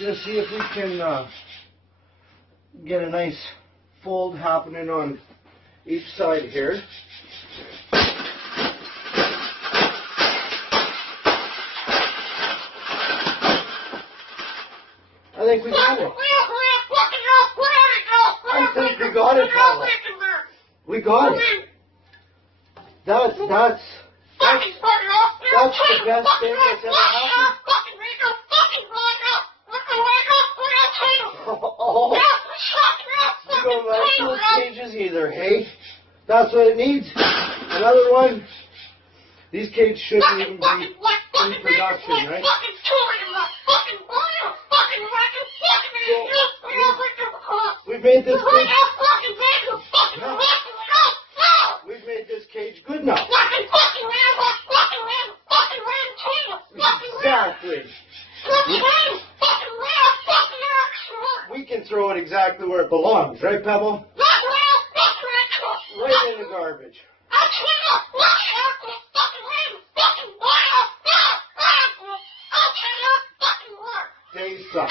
Just see if we can get a nice fold happening on each side here. I think we got it. I think we got it, Pavel. We got it. That's the best thing that's ever happened. Oh, you don't like those cages either, hey? That's what it needs. Another one. These cages shouldn't even be in production, right? We've made this cage. We've made this cage good enough. Exactly. We can throw it exactly where it belongs, right, Pebble? Right in the garbage. They suck.